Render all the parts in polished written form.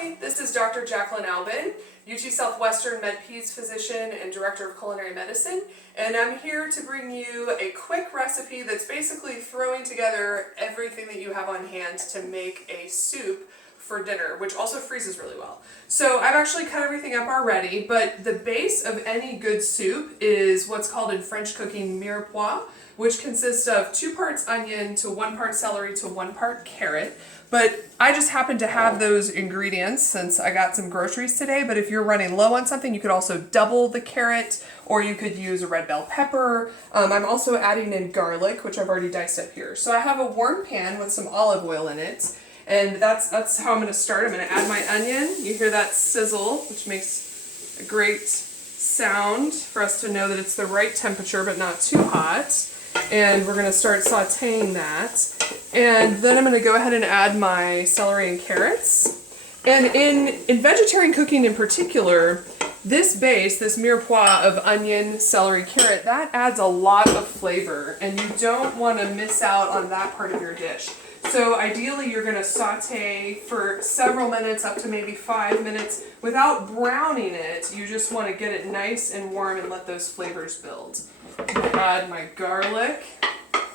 Hi, this is Dr. Jacqueline Albin, UT Southwestern MedPeds physician and director of culinary medicine, and I'm here to bring you a quick recipe that's basically throwing together everything that you have on hand to make a soup for dinner, which also freezes really well. So I've actually cut everything up already, but the base of any good soup is what's called in French cooking mirepoix, which consists of 2 parts onion to 1 part celery to 1 part carrot. But I just happen to have those ingredients since I got some groceries today. But if you're running low on something, you could also double the carrot, or you could use a red bell pepper. I'm also adding in garlic, which I've already diced up here. So I have a warm pan with some olive oil in it. And that's how I'm going to start. I'm going to add my onion. You hear that sizzle, which makes a great sound for us to know that it's the right temperature, but not too hot. And we're going to start sauteing that. And then I'm going to go ahead and add my celery and carrots. And in vegetarian cooking in particular, this base, this mirepoix of onion, celery, carrot, that adds a lot of flavor. And you don't want to miss out on that part of your dish. So ideally you're going to saute for several minutes, up to maybe 5 minutes, without browning it. You just want to get it nice and warm and let those flavors build. Add my garlic.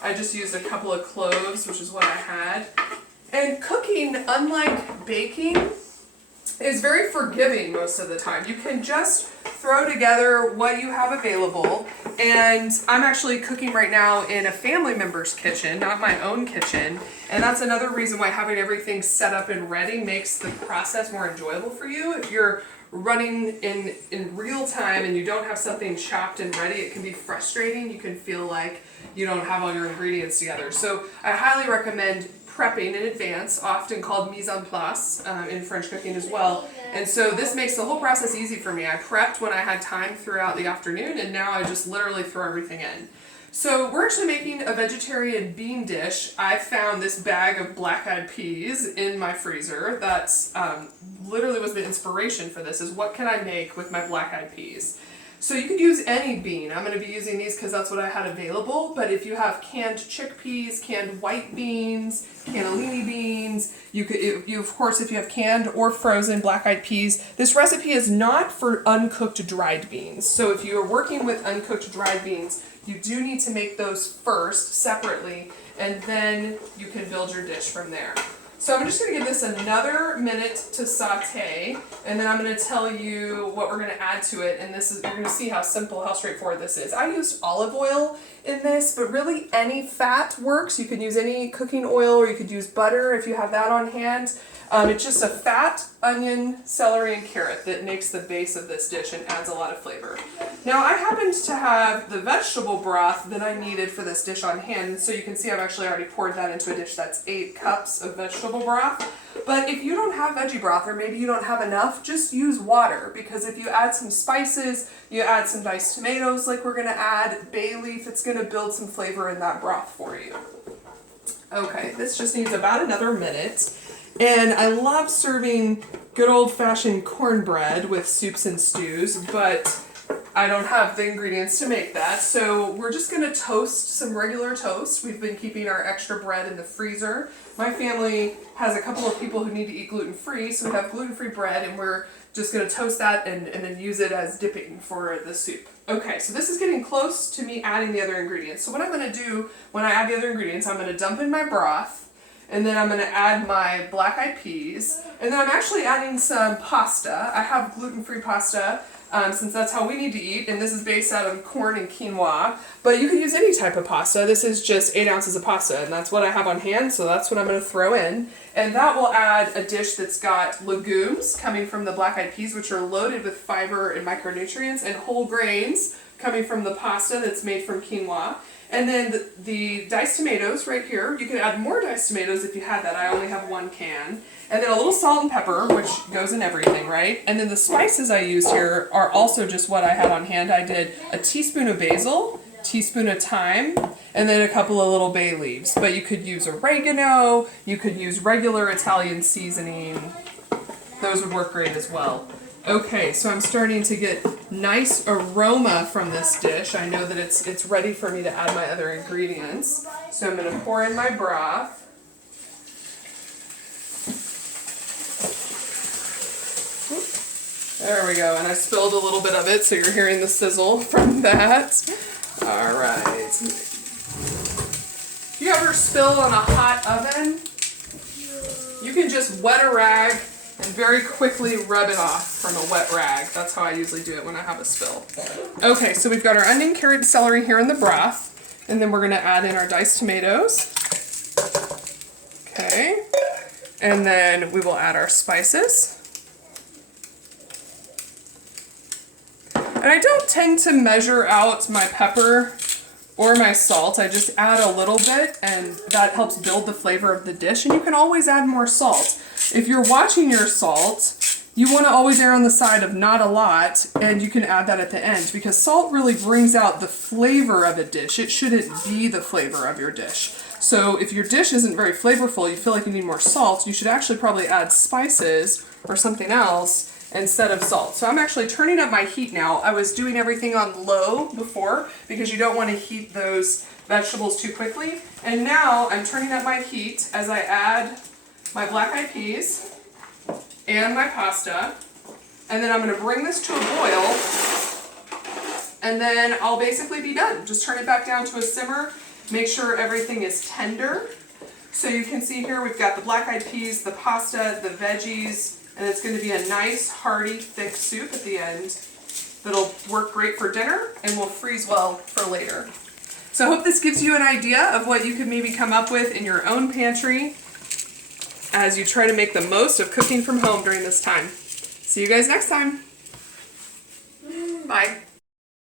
I just used a couple of cloves, which is what I had. And cooking, unlike baking, is very forgiving most of the time. You can just throw together what you have available. And I'm actually cooking right now in a family member's kitchen, not my own kitchen. And that's another reason why having everything set up and ready makes the process more enjoyable for you. If you're running in real time and you don't have something chopped and ready, it can be frustrating. You can feel like you don't have all your ingredients together. So I highly recommend prepping in advance, often called mise en place in French cooking as well. And so this makes the whole process easy for me. I prepped when I had time throughout the afternoon, and now I just literally throw everything in. So we're actually making a vegetarian bean dish. I found this bag of black-eyed peas in my freezer. That's literally was the inspiration for this, is what can I make with my black-eyed peas? So you could use any bean. I'm going to be using these because that's what I had available, but if you have canned chickpeas, canned white beans, cannellini beans, of course, if you have canned or frozen black-eyed peas, this recipe is not for uncooked dried beans. So if you are working with uncooked dried beans, you do need to make those first separately, and then you can build your dish from there. So I'm just going to give this another minute to saute, and then I'm going to tell you what we're going to add to it, and you're going to see how simple, how straightforward this is. I used olive oil in this, but really any fat works. You could use any cooking oil, or you could use butter if you have that on hand. It's just a fat onion, celery, and carrot that makes the base of this dish and adds a lot of flavor. Now I happened to have the vegetable broth that I needed for this dish on hand, so you can see I've actually already poured that into a dish that's 8 cups of vegetable broth. But if you don't have veggie broth, or maybe you don't have enough, just use water, because if you add some spices, you add some diced tomatoes like we're going to add, bay leaf, it's going to build some flavor in that broth for you. Okay, this just needs about another minute. And I love serving good old-fashioned cornbread with soups and stews, but I don't have the ingredients to make that. So we're just going to toast some regular toast. We've been keeping our extra bread in the freezer. My family has a couple of people who need to eat gluten-free, so we have gluten-free bread, and we're just going to toast that and then use it as dipping for the soup. Okay, so this is getting close to me adding the other ingredients. So what I'm going to do when I add the other ingredients, I'm going to dump in my broth, and then I'm going to add my black-eyed peas, and then I'm actually adding some pasta. I have gluten-free pasta, since that's how we need to eat, and this is based out of corn and quinoa, but you can use any type of pasta. This is just 8 ounces of pasta, and that's what I have on hand, so that's what I'm going to throw in, and that will add a dish that's got legumes coming from the black-eyed peas, which are loaded with fiber and micronutrients, and whole grains coming from the pasta that's made from quinoa. And then the diced tomatoes right here, you could add more diced tomatoes if you had that. I only have 1 can. And then a little salt and pepper, which goes in everything, right? And then the spices I used here are also just what I had on hand. I did a teaspoon of basil, teaspoon of thyme, and then a couple of little bay leaves. But you could use oregano, you could use regular Italian seasoning. Those would work great as well. Okay, so I'm starting to get nice aroma from this dish. I know that it's ready for me to add my other ingredients. So I'm going to pour in my broth. There we go, and I spilled a little bit of it, so you're hearing the sizzle from that. All right. If you ever spill on a hot oven, you can just wet a rag and very quickly rub it off from a wet rag. That's how I usually do it when I have a spill. Okay, so we've got our onion, carrot, and celery here in the broth, and then we're gonna add in our diced tomatoes. Okay, and then we will add our spices. And I don't tend to measure out my pepper or my salt. I just add a little bit, and that helps build the flavor of the dish. And you can always add more salt. If you're watching your salt, you want to always err on the side of not a lot, and you can add that at the end, because salt really brings out the flavor of a dish. It shouldn't be the flavor of your dish. So if your dish isn't very flavorful, you feel like you need more salt, you should actually probably add spices or something else instead of salt. So I'm actually turning up my heat now. I was doing everything on low before because you don't want to heat those vegetables too quickly. And now I'm turning up my heat as I add my black-eyed peas and my pasta. And then I'm going to bring this to a boil, and then I'll basically be done. Just turn it back down to a simmer. Make sure everything is tender. So you can see here we've got the black-eyed peas, the pasta, the veggies, and it's going to be a nice, hearty, thick soup at the end that'll work great for dinner and will freeze well for later. So I hope this gives you an idea of what you could maybe come up with in your own pantry as you try to make the most of cooking from home during this time. See you guys next time. Bye.